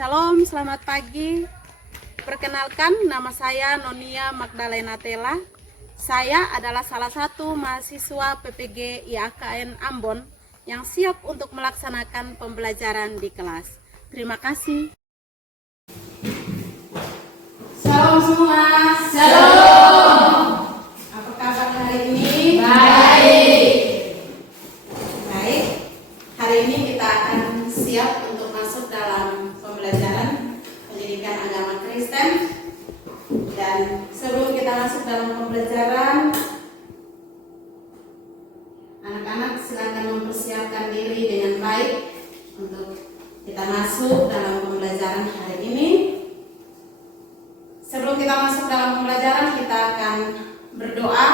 Shalom, selamat pagi. Perkenalkan, nama saya Nonia Magdalena Tela. Saya adalah salah satu mahasiswa PPG IAKN Ambon yang siap untuk melaksanakan pembelajaran di kelas. Terima kasih. Shalom semua. Shalom. Apa kabar hari ini? Baik. Baik. Hari ini kita akan siap untuk masuk dalam pembelajaran pendidikan agama Kristen. Dan sebelum kita masuk dalam pembelajaran, anak-anak silakan mempersiapkan diri dengan baik untuk kita masuk dalam pembelajaran hari ini. Sebelum kita masuk dalam pembelajaran, kita akan berdoa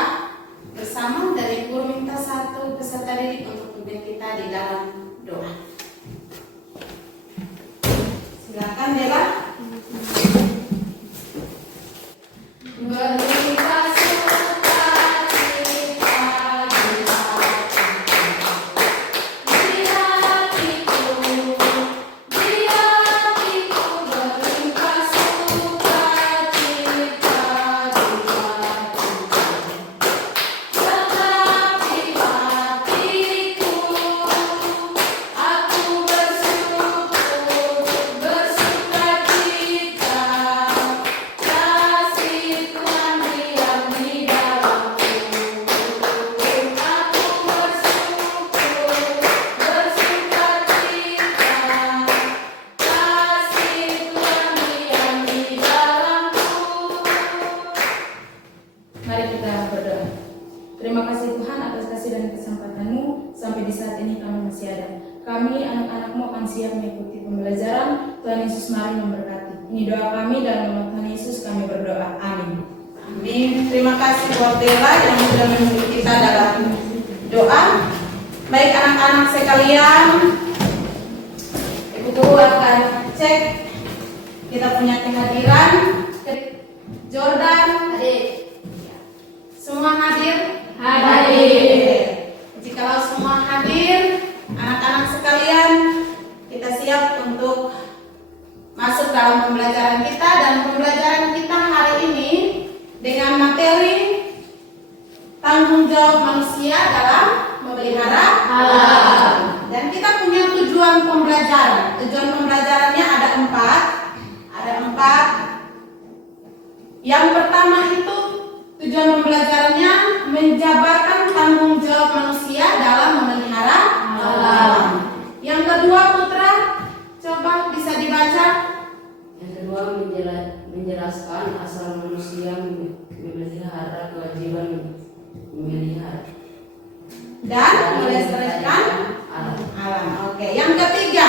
bersama dari guru minta satu peserta didik untuk memimpin kita di dalam doa. Silakan Dela. Berduka suka cita di hatiku berduka suka cita tetapi hatiku aku bersuka cita. Kasih Tuhan diam di dalamku, aku bersuka cita. Kasih Tuhan diam di dalamku. Mari kita berdoa. Terima kasih Tuhan atas kasih dan kesempatan-Mu. Sampai di saat ini kami masih ada. Kami anak-anak-Mu akan siap mengikuti pembelajaran. Tuhan Yesus mari memberkati. Ini doa kami dalam nama Tuhan Yesus kami berdoa. Amin. Amin. Terima kasih buat Dela yang sudah memimpin kita dalam doa. Baik anak-anak sekalian, Ibu Guru akan cek kita punya kehadiran. Jordan, Hadir. semua hadir? Hadir. Jikalau semua hadir, anak-anak sekalian, kita siap untuk masuk dalam pembelajaran kita. Dan pembelajaran kita hari ini dengan materi tanggung jawab manusia dalam memelihara alam. Dan kita punya tujuan pembelajaran. Tujuan pembelajarannya ada empat. Yang pertama itu tujuan pembelajarannya menjabarkan tanggung jawab manusia dalam memelihara alam. Yang kedua, Putra, coba bisa dibaca. Yang kedua, menjelaskan asal manusia memelihara kewajiban memelihara Dan melestarikan alam. Oke. Yang ketiga,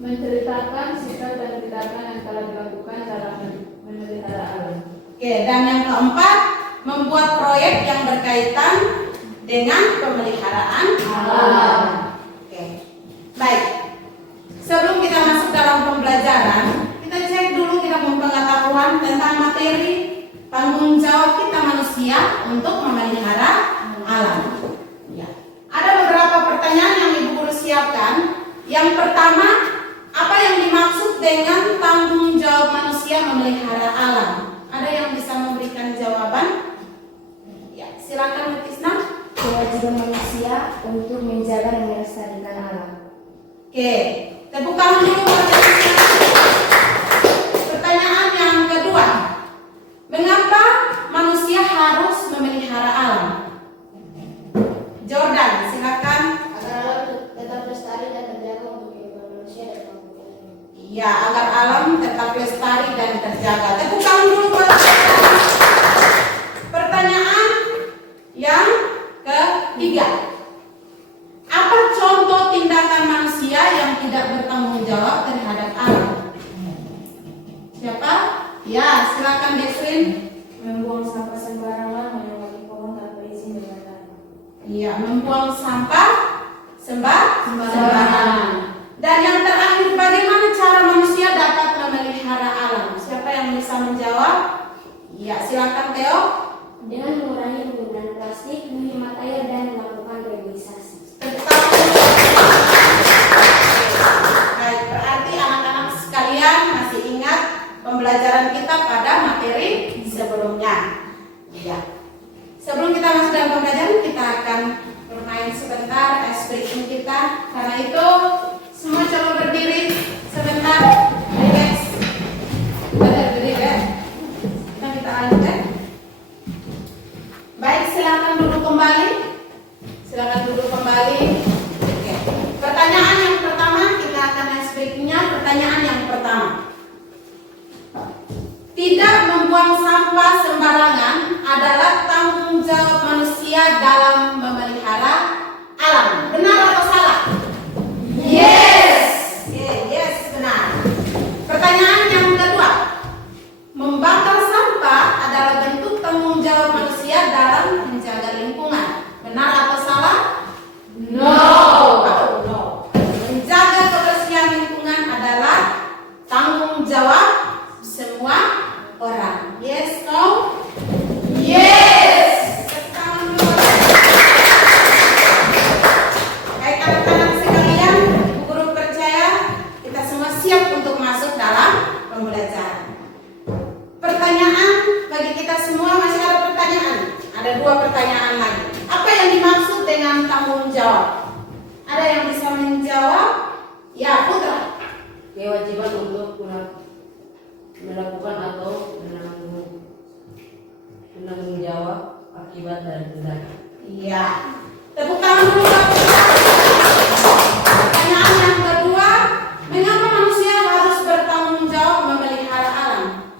Menceritakan sikap dan tindakan yang telah dilakukan dalam memelihara alam. oke. Dan yang keempat, membuat proyek yang berkaitan dengan pemeliharaan alam. Oke. Baik. Sebelum kita masuk dalam pembelajaran, kita cek dulu kita pengetahuan tentang materi tanggung jawab kita manusia untuk memelihara alam. Ya. Ada beberapa pertanyaan yang Ibu Guru siapkan. Yang pertama, apa yang dimaksud dengan tanggung jawab manusia memelihara alam? Ada yang bisa memberikan jawaban? Ya, silakan Bu Tisna. Kewajiban manusia untuk menjaga dan melestarikan alam. Oke, tepuk tangan dulu buat Bu Tisna. Pertanyaan yang kedua, mengapa manusia harus memelihara alam? Jordan, silakan. Agar alam tetap lestari dan terjaga untuk kehidupan manusia dan makhluk lain. Iya, agar alam tetap lestari dan terjaga. Tepuk tangan dulu buat pertanyaan yang ketiga. Apa contoh tindakan manusia yang tidak bertanggung jawab terhadap alam? Siapa? Ya, silakan Desrin. Membuang sampah sembarangan, menebang pohon tanpa izin negara. Iya, membuang sampah sembarangan. Dan yang terakhir, bagaimana cara manusia dapat memelihara alam? Siapa yang bisa menjawab? Iya, silakan Theo. Dengan mengurangi penggunaan plastik, menghemat air dan melakukan reboisasi. Baik, berarti anak-anak sekalian pembelajaran kita pada materi sebelumnya. Ya. Sebelum kita masuk dalam pembelajaran, kita akan bermain sebentar icebreaking kita. Karena itu semua coba berdiri sebentar. Relax. Berdiri ya. Kita lanjutkan. Baik, silakan duduk kembali. Silakan duduk kembali. Oke. Pertanyaan yang pertama, kita akan icebreakingnya. Pertanyaan yang pertama. Tidak membuang sampah sembarangan adalah tanggung jawab manusia dalam memelihara alam. Benar atau salah? Yes. Yes, benar. Pertanyaan yang kedua. Membakar sampah adalah bentuk tanggung jawab manusia dalam menjaga lingkungan. Benar atau salah? No. Menjaga kebersihan lingkungan adalah tanggung jawab semua orang. Yes, no? Yes. Baik anak-anak sekalian, Ibu Guru percaya kita semua siap untuk masuk dalam pembelajaran. Pertanyaan bagi kita semua, masih ada pertanyaan. Ada 2 pertanyaan lagi. Apa yang dimaksud dengan tanggung jawab? Ada yang bisa menjawab? Ya, Putra. Kewajiban untuk melakukan atau menanggung jawab akibat dari tindakan. Iya. Tepuk tangan dulu. Pertanyaan yang kedua, mengapa manusia harus bertanggung jawab memelihara alam?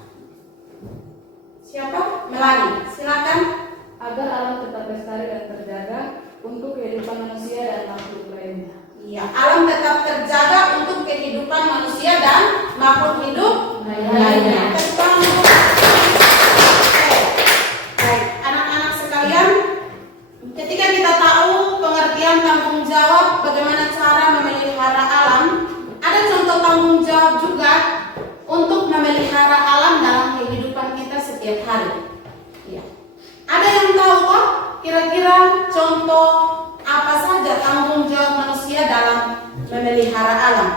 Siapa? Melani. Silakan. Agar alam tetap lestari dan terjaga untuk kehidupan manusia dan makhluk lainnya. Iya, alam tetap terjaga untuk kehidupan manusia dan makhluk hidup lainnya. Tepuk tangan dulu. Oke. Baik, anak-anak sekalian, ketika kita tahu pengertian tanggung jawab, bagaimana cara memelihara alam, ada contoh tanggung jawab juga untuk memelihara alam dalam kehidupan kita setiap hari. Ya. Ada yang tahu kok kira-kira contoh apa saja tanggung jawab manusia dalam memelihara alam?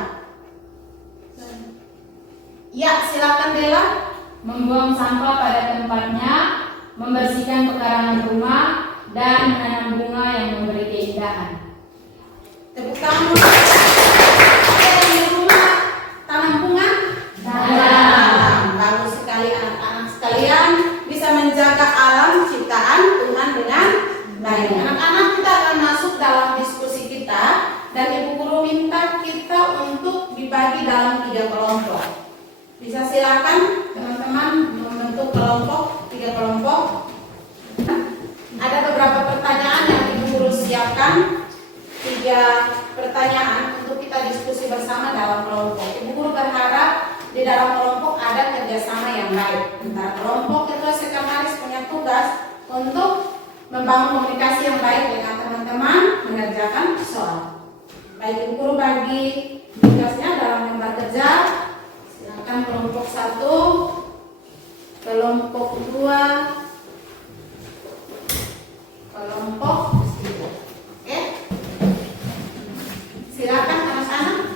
Ya, silakan Dela. Membuang sampah pada tempatnya, membersihkan pekarangan rumah, dan menanam bunga yang memberi keindahan. Tepuk tangan dulu. Ada yang di rumah tanam bunga? Tanam. Bagus sekali anak-anak sekalian, bisa menjaga alam ciptaan Tuhan dengan baik. Anak-anak, kita akan masuk dalam diskusi kita dan Ibu Guru minta kita untuk dibagi dalam 3 kelompok. Bisa silakan teman-teman membentuk kelompok, 3 kelompok. Ada beberapa pertanyaan yang Ibu Guru siapkan, 3 pertanyaan untuk kita diskusi bersama dalam kelompok. Ibu Guru berharap di dalam kelompok ada kerjasama yang baik antara kelompok. Ketua sekretaris punya tugas untuk membangun komunikasi yang baik dengan teman-teman mengerjakan soal. Baik, Ibu Guru bagi tugasnya dalam lembar kerja. Silakan kelompok 1, kelompok 2, kelompok 3. Oke? Silakan anak-anak.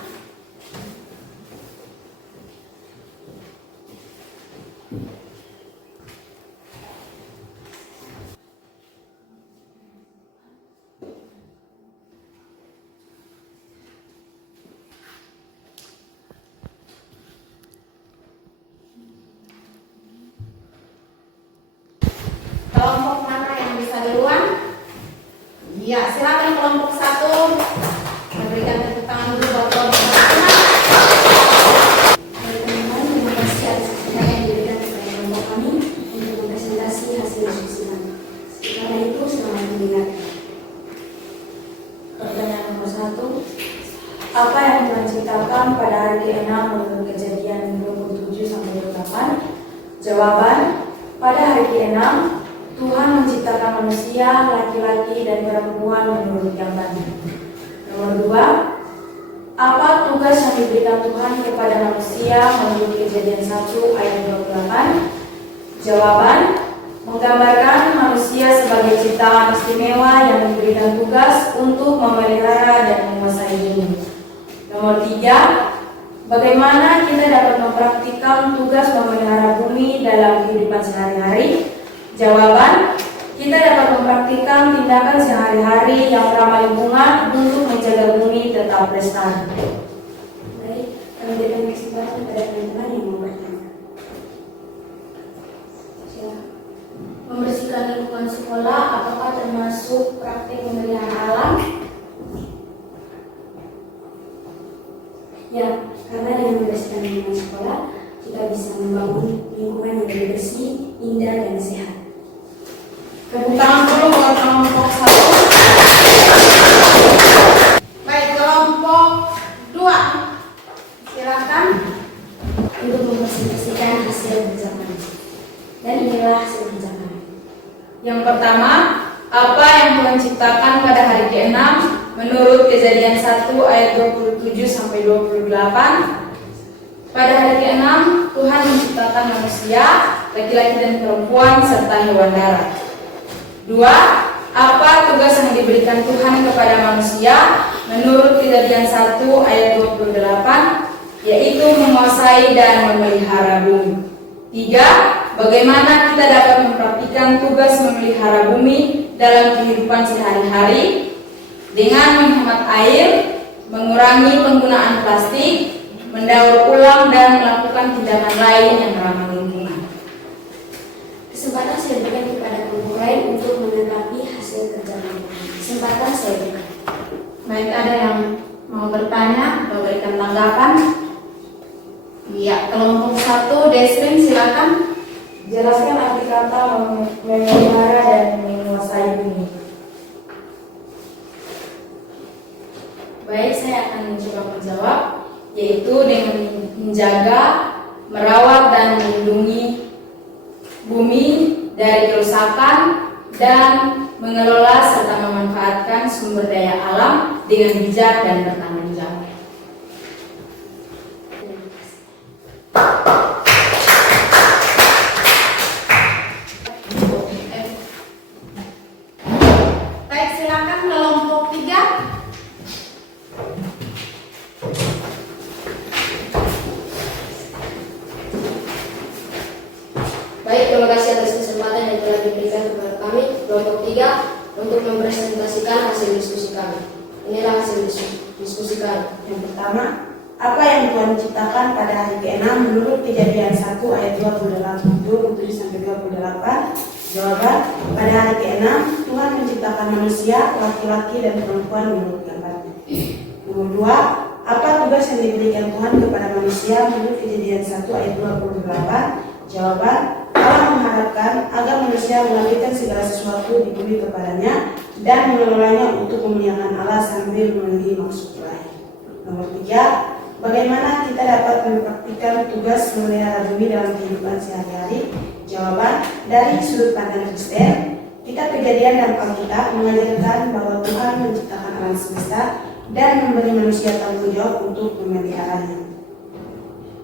Kelompok mana yang bisa duluan? Iya, silakan kelompok 1. Memberikan tepuk tangan dulu buat kelompok 1. Teman-teman, terima kasih atas kesempatan yang diberikan kepada kelompok kami untuk mempresentasi hasil diskusi kami. Karena itu, selamat mendengarkan. Pertanyaan nomor 1. Apa yang Tuhan ciptakan pada hari ke-6 menurut Kejadian 27-28? Jawaban, pada hari ke-6 Tuhan menciptakan manusia, laki-laki dan perempuan menurut gambarnya. Nomor 2. Apa tugas yang diberikan Tuhan kepada manusia menurut Kejadian 1 ayat 28? Jawaban, menggambarkan manusia sebagai ciptaan istimewa yang diberikan tugas untuk memelihara dan menguasai bumi. Nomor 3. Bagaimana kita dapat mempraktikkan tugas memelihara bumi dalam kehidupan sehari-hari? Jawaban, kita dapat mempraktikkan tindakan sehari-hari yang ramah lingkungan untuk menjaga bumi tetap lestari. Baik, kami berikan kesempatan pada teman-teman yang mau bertanya. Silakan. Membersihkan lingkungan sekolah apakah termasuk praktik memelihara alam? Ya, karena dengan membersihkan lingkungan sekolah, kita bisa membangun lingkungan yang lebih bersih, indah, dan sehat. Tepuk tangan dulu buat kelompok 1. Baik, kelompok 2. Silakan. Untuk membersihkan hasil kerja kami. Dan inilah hasil kerja kami. Yang pertama, apa yang Tuhan ciptakan pada hari ke-6 menurut Kejadian 1 ayat 27-28. Pada hari ke-6 Tuhan menciptakan manusia, laki-laki dan perempuan serta hewan darat. 2. Apa tugas yang diberikan Tuhan kepada manusia menurut Kejadian 1 ayat 28, yaitu menguasai dan memelihara bumi. 3. Bagaimana kita dapat mempraktikkan tugas memelihara bumi dalam kehidupan sehari-hari dengan menghemat air, mengurangi penggunaan plastik, mendaur ulang dan melakukan tindakan lain yang ramah lingkungan. Kesempatan saya berikan kepada kelompok lain untuk menanggapi hasil kerja kami. Kesempatan saya berikan. Baik, ada yang mau bertanya atau berikan tanggapan? Iya, kelompok 1, Desrin silakan. Jelaskan arti kata memelihara dan menguasai bumi. Baik, saya akan mencoba menjawab, yaitu dengan menjaga, merawat dan melindungi bumi dari kerusakan dan mengelola serta memanfaatkan sumber daya alam dengan bijak dan bertanggung jawab. Baik, silakan kelompok 3. Baik, terima kasih atas kesempatan yang telah diberikan kepada kami, kelompok 3, untuk mempresentasikan hasil diskusi kami. Inilah hasil diskusi kami. Yang pertama, apa yang Tuhan ciptakan pada hari ke-6 menurut Kejadian 1 ayat 27-28? Jawaban, pada hari ke-6 Tuhan menciptakan manusia, laki-laki dan perempuan menurut gambarnya. Nomor 2, apa tugas yang diberikan Tuhan kepada manusia menurut Kejadian 1 ayat 28? Jawaban, Allah mengharapkan agar manusia melakukan segala sesuatu di bumi kepadanya dan mengelolanya untuk memuliakan Allah sambil memenuhi maksud lain. Nomor 3, bagaimana kita dapat mempraktikkan tugas memelihara bumi dalam kehidupan sehari-hari? Jawaban, dari sudut pandang Kristen, kitab Kejadian dan Alkitab mengajarkan bahwa Tuhan menciptakan alam semesta dan memberi manusia tanggung jawab untuk memeliharanya.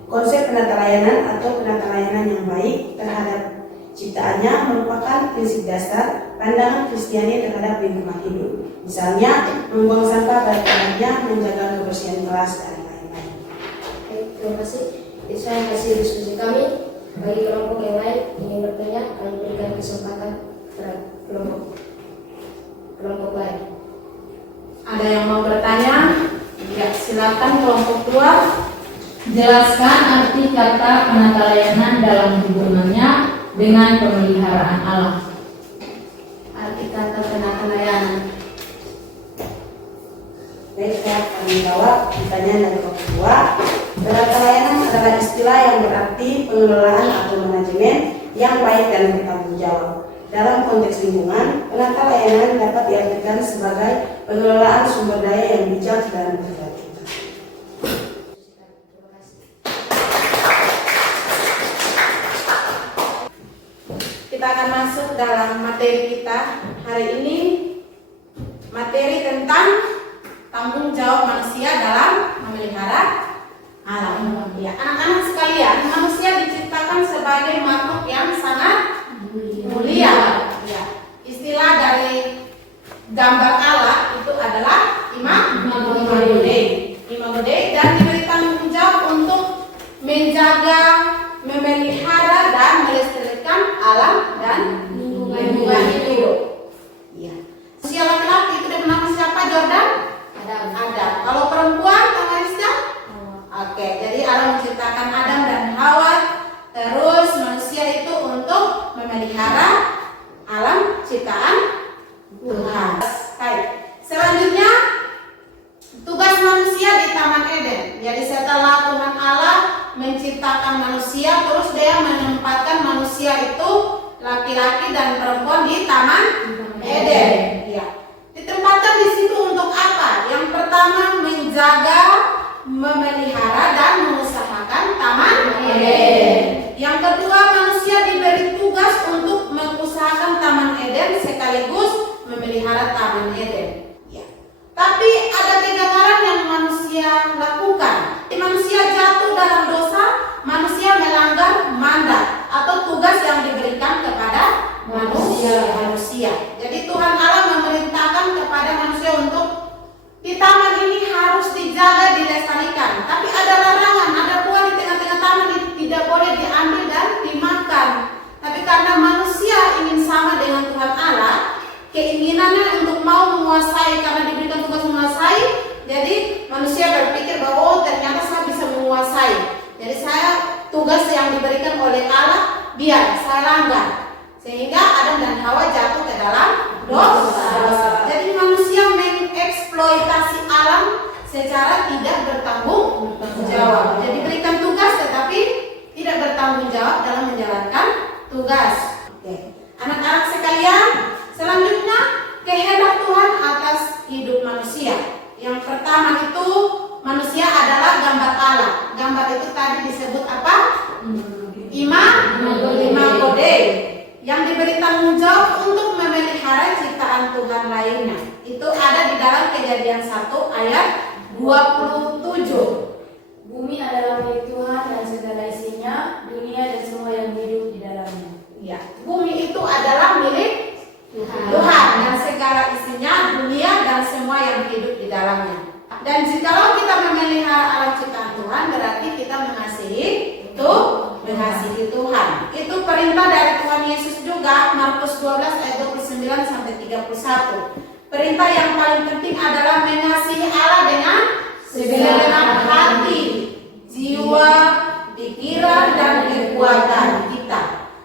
Konsep penata layanan atau penata layanan yang baik terhadap ciptaannya merupakan prinsip dasar pandangan Kristiani terhadap lingkungan hidup. Misalnya, membuang sampah pada tempatnya, menjaga kebersihan kelas, dan lain-lain. Baik, terima kasih. Itu saya hasil diskusi kami. Bagi kelompok yang lain ingin bertanya, kami berikan kesempatan terhadap kelompok lain. Ada yang mau bertanya? Ya, silakan kelompok 2. Jelaskan arti kata penata layanan dalam hubungannya dengan pemeliharaan alam. Arti kata penata layanan. Baik, saya akan menjawab pertanyaan dari kelompok 2. Penata layanan adalah istilah yang berarti pengelolaan atau manajemen yang baik dan bertanggung jawab. Dalam konteks lingkungan, penata layanan dapat diartikan sebagai pengelolaan sumber daya yang bijak dan berkelanjutan. Kita akan masuk dalam materi kita hari ini, materi tentang tanggung jawab manusia dalam memelihara alam. Ya, anak-anak sekalian, manusia diciptakan sebagai makhluk yang sangat mulia. Ya, istilah dari gambar Allah itu adalah Imago Dei. Imago Dei, dan diberi tanggung jawab menjaga, memelihara dan melestarikan alam dan lingkungan hidup. Ya. Manusia laki-laki itu bernama siapa, Jordan? Adam. Kalau perempuan, Tamarisca? Oke, jadi Allah menciptakan Adam dan Hawa. Terus manusia itu untuk memelihara alam ciptaan Tuhan. Baik. Selanjutnya tugas manusia di Taman Eden. Jadi setelah Tuhan Allah menciptakan manusia, terus dia menempatkan manusia itu laki-laki dan perempuan di Taman Eden. Ya. Ditempatkan di situ untuk apa? Yang pertama menjaga, memelihara dan mengusahakan Taman Eden. Yang kedua, manusia diberi tugas untuk mengusahakan Taman Eden sekaligus memelihara Taman Eden. Ya. Tapi ada kegagalan yang manusia lakukan. Manusia jatuh dalam dosa, manusia melanggar mandat atau tugas yang diberikan kepada manusia. Jadi Tuhan Allah memerintahkan kepada manusia untuk di taman ini harus dijaga, dilestarikan. Tapi ada larangan, ada buah di tengah-tengah taman itu tidak boleh diambil dan dimakan. Tapi karena manusia ingin sama dengan Tuhan Allah, keinginannya untuk mau menguasai, karena diberikan tugas menguasai, jadi manusia berpikir bahwa oh, ternyata saya bisa menguasai. Jadi saya tugas yang diberikan oleh Allah biar saya langgar, sehingga Adam dan Hawa jatuh ke dalam dosa. Jadi manusia mengeksploitasi alam secara tidak bertanggung jawab. Jadi berikan tugas tetapi tidak bertanggung jawab dalam menjalankan tugas. Oke. Anak-anak sekalian, selanjutnya kehendak Tuhan atas hidup manusia. Yang pertama itu manusia adalah gambar Allah. Gambar itu tadi disebut apa? Imago Dei, yang diberi tanggung jawab untuk memelihara ciptaan Tuhan lainnya. Itu ada di dalam Kejadian 1 ayat 27. Bumi adalah milik Tuhan dan segala isinya, dunia dan semua yang hidup di dalamnya. Ya, bumi itu adalah milik Tuhan dan segala isinya, dunia dan semua yang hidup di dalamnya. Dan jikalau kita memelihara alam ciptaan Tuhan, berarti kita mengasihi Tuhan. Itu perintah dari Tuhan Yesus juga, Markus 12 ayat 29 sampai 31. Perintah yang paling penting adalah mengasihi Allah dengan segenap hati, jiwa, pikiran dan kekuatan kita,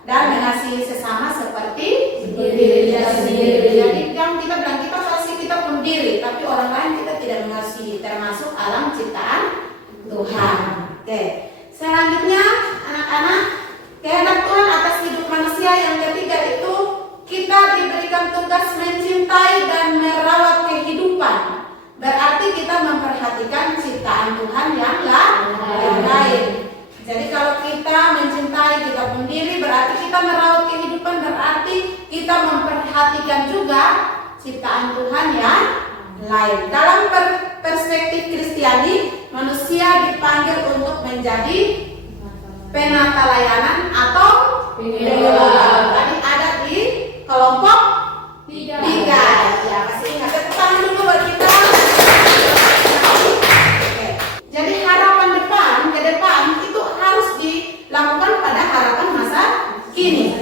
dan mengasihi sesama seperti diri kita sendiri. Jadi yang kita bilang kita kasih kita pun diri, tapi orang lain kita tidak mengasihi, termasuk alam ciptaan Tuhan. Oke. Selanjutnya anak-anak, kehendak Tuhan atas hidup manusia yang ketiga itu kita diberikan tugas mencintai dan merawat kehidupan. Berarti kita memperhatikan ciptaan Tuhan yang lain. Jadi kalau kita mencintai kita sendiri, berarti kita merawat kehidupan, berarti kita memperhatikan juga ciptaan Tuhan yang lain. Dalam perspektif Kristiani, manusia dipanggil untuk menjadi penata layanan atau pengelola. Tadi ada di kelompok 3. Ya, kasih ingat. Tepuk tangan dulu buat kita. Oke. Jadi harapan ke depan itu harus dilakukan pada harapan masa kini.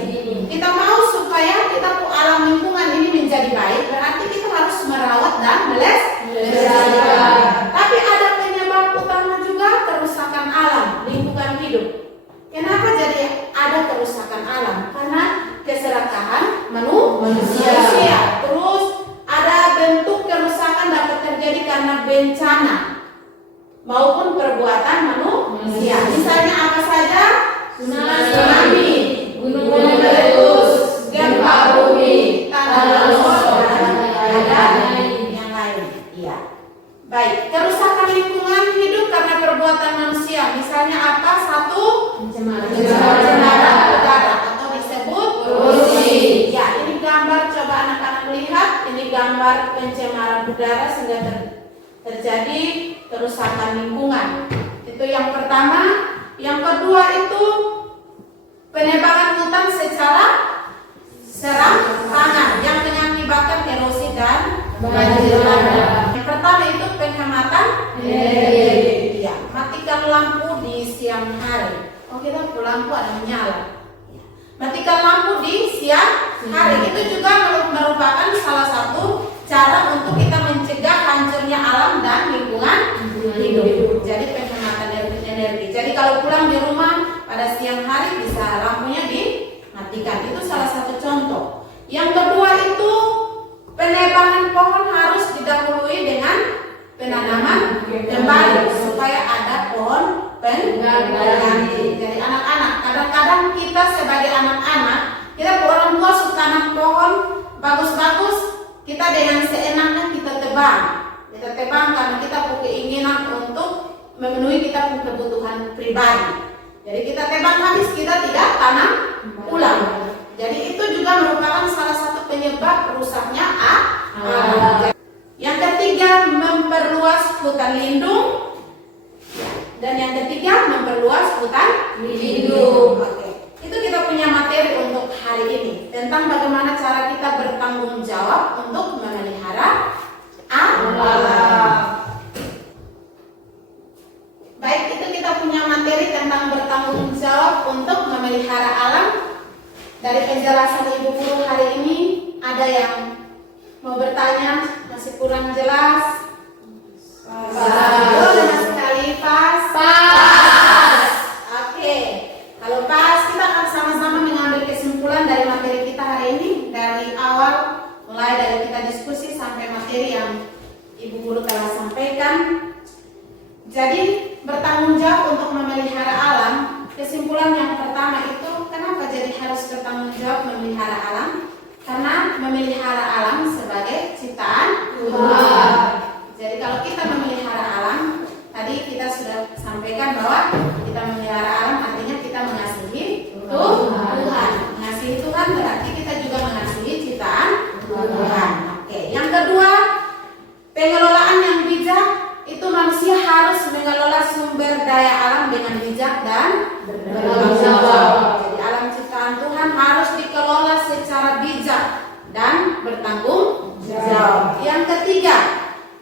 Kita mau supaya kita alam lingkungan ini menjadi baik, berarti kita harus merawat dan melestarikan. Tapi ada penyebab utama juga, kerusakan alam, lingkungan hidup. Kenapa jadi ada kerusakan alam? Karena keserakahan manusia. Terus ada bentuk kerusakan dapat terjadi karena bencana maupun perbuatan manusia. Misalnya apa saja? Tsunami, gunung meletus, gempa bumi, tanah longsor, dan yang lain. Iya. Baik, kerusakan lingkungan hidup karena perbuatan manusia. Misalnya apa? 1, pencemaran udara atau disebut polusi. Ya, ini gambar, coba anak-anak lihat. Ini gambar pencemaran udara sehingga terjadi kerusakan lingkungan. Itu yang pertama. Yang kedua itu penebangan hutan secara serampangan yang mengakibatkan erosi dan banjir bandang. Yang pertama itu penghematan energi. Ya, matikan lampu di di siang hari. Oh, kita lampu ada menyala. Matikan lampu di siang hari itu juga merupakan salah satu cara untuk kita mencegah hancurnya alam dan lingkungan hidup. Jadi penghematan energi. Jadi kalau pulang di rumah pada siang hari bisa lampunya dimatikan. Itu salah satu contoh. Yang kedua itu penebangan pohon harus didahului dengan penanaman kembali supaya ada pohon pengganti. Jadi anak-anak, kadang-kadang kita sebagai anak-anak, kita orang tua suka tanam pohon bagus-bagus, kita dengan seenaknya kita tebang. Kita tebang karena kita punya keinginan untuk memenuhi kita punya kebutuhan pribadi. Jadi kita tebang habis, kita tidak tanam ulang. Jadi itu juga merupakan salah satu penyebab rusaknya alam. Yang ketiga, memperluas hutan lindung. Dan yang ketiga, memperluas hutan lindung. Oke. Itu kita punya materi untuk hari ini tentang bagaimana cara kita bertanggung jawab untuk memelihara alam. Baik, itu kita punya materi tentang bertanggung jawab untuk memelihara alam. Dari penjelasan Ibu Guru hari ini, ada yang mau bertanya, masih kurang jelas? Benar sekali, pas. Oke, kalau pas kita akan sama-sama mengambil kesimpulan dari materi kita hari ini dari awal, mulai dari kita diskusi sampai materi yang Ibu Guru telah sampaikan. Jadi bertanggung jawab untuk memelihara alam. Kesimpulan yang pertama itu, kenapa jadi harus bertanggung jawab memelihara alam? Karena memelihara alam sebagai ciptaan Tuhan. Jadi kalau kita memelihara alam, tadi kita sudah sampaikan bahwa kita memelihara alam artinya kita mengasihi Tuhan. Mengasihi Tuhan berarti kita juga mengasihi ciptaan Tuhan. Oke. Yang kedua, pengelolaan yang bijak. Itu manusia harus mengelola sumber daya alam dengan bijak dan bertanggung jawab. Jadi alam ciptaan Tuhan harus dikelola secara bijak dan bertanggung jawab. Yang ketiga,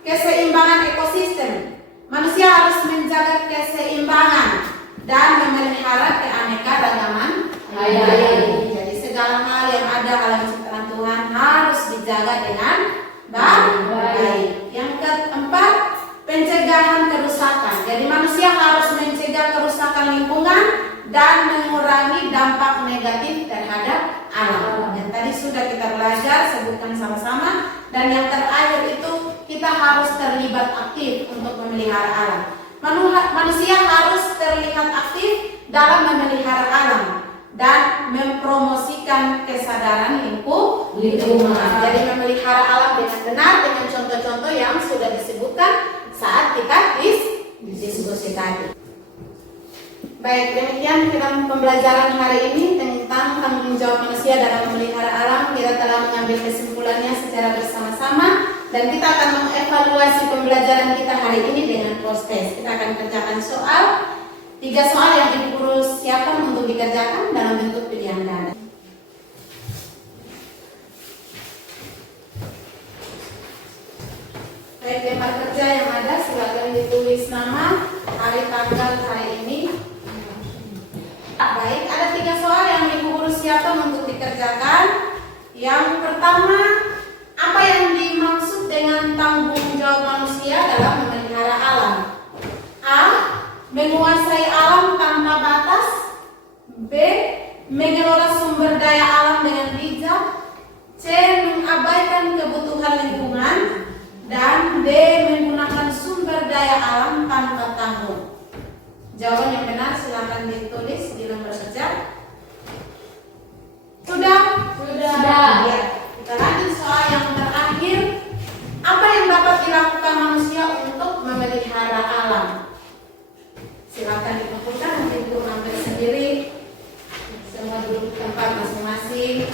keseimbangan ekosistem. Manusia harus menjaga keseimbangan dan memelihara keanekaragaman hayati. Jadi segala hal yang ada alam ciptaan Tuhan harus dijaga dengan baik. Yang keempat, pencegahan kerusakan. Jadi manusia harus mencegah kerusakan lingkungan dan mengurangi dampak negatif terhadap alam. Yang tadi sudah kita belajar, sebutkan sama-sama. Dan yang terakhir itu kita harus terlibat aktif untuk memelihara alam. Manusia harus terlihat aktif dalam memelihara alam dan mempromosikan kesadaran lingkungan. Jadi memelihara alam dengan benar dengan contoh-contoh yang sudah disebutkan saat kita diskusi tadi. Baik, demikian kita pembelajaran hari ini tentang tanggung jawab manusia dalam memelihara alam. Kita telah mengambil kesimpulannya secara bersama-sama dan kita akan mengevaluasi pembelajaran kita hari ini dengan post-test. Kita akan kerjakan 3 soal yang Ibu Guru siapkan untuk dikerjakan dalam bentuk pilihan ganda. Baik, lembar kerja yang ada silakan ditulis nama, hari, tanggal hari ini. Baik, ada 3 soal yang Ibu Guru siapkan untuk dikerjakan. Yang pertama, apa yang dimaksud dengan tanggung jawab manusia dalam memelihara alam? A. Menguasai alam tanpa batas. B. Mengelola sumber daya alam dengan bijak. C. Mengabaikan kebutuhan lingkungan. Dan D. Menggunakan sumber daya alam tanpa tanggung. Jawaban yang benar silakan ditulis di lembar kerja. Sudah? Ya. Kita lanjut soal yang terakhir. Apa yang dapat dilakukan manusia untuk memelihara alam? Silakan dikumpulkan, nanti Ibu ambil sendiri. Semua duduk di tempat masing-masing.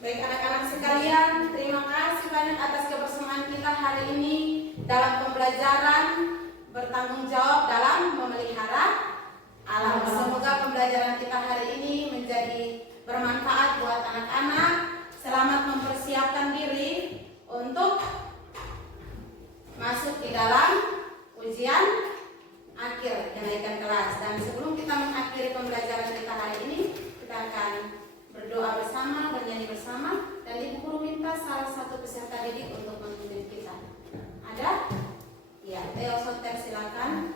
Baik anak-anak sekalian, terima kasih banyak atas kebersamaan kita hari ini dalam pembelajaran bertanggung jawab dalam memelihara alam. Semoga pembelajaran kita hari ini menjadi bermanfaat buat anak-anak. Selamat mempersiapkan diri untuk dalam ujian akhir kenaikan kelas. Dan sebelum kita mengakhiri pembelajaran kita hari ini, kita akan berdoa bersama, bernyanyi bersama, dan Ibu Guru minta salah satu peserta didik untuk memimpin kita. Ada? Ya, Theo Soter silakan.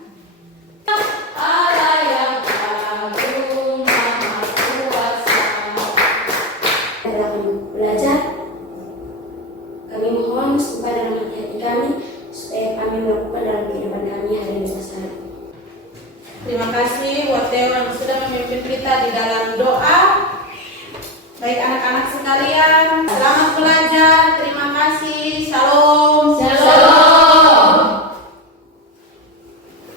Allah yang agung maha kuasa. Dalam belajar, kami mohon supaya dalam hati kami, supaya kami melakukan dalam kehidupan kami hari ini sehari. Terima kasih buat Theo yang sudah memimpin kita di dalam doa. Baik anak-anak sekalian, selamat belajar. Terima kasih. Shalom.